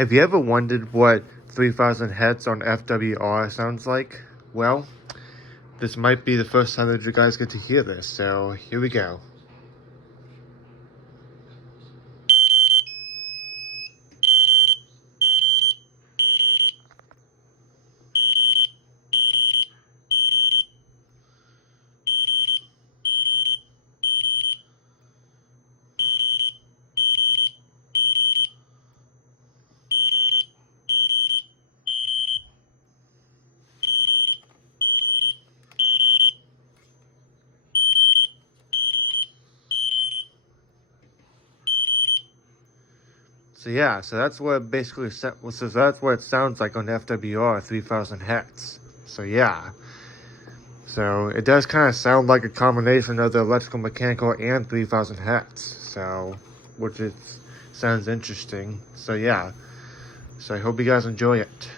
Have you ever wondered what 3000 hertz on FWR sounds like? Well, this might be the first time that you guys get to hear this, so here we go. So yeah, so that's what it basically so that's what it sounds like on FWR 3000 hertz. So yeah. So it does kind of sound like a combination of the electrical, mechanical, and 3000 hertz. So, which sounds interesting. So yeah. So I hope you guys enjoy it.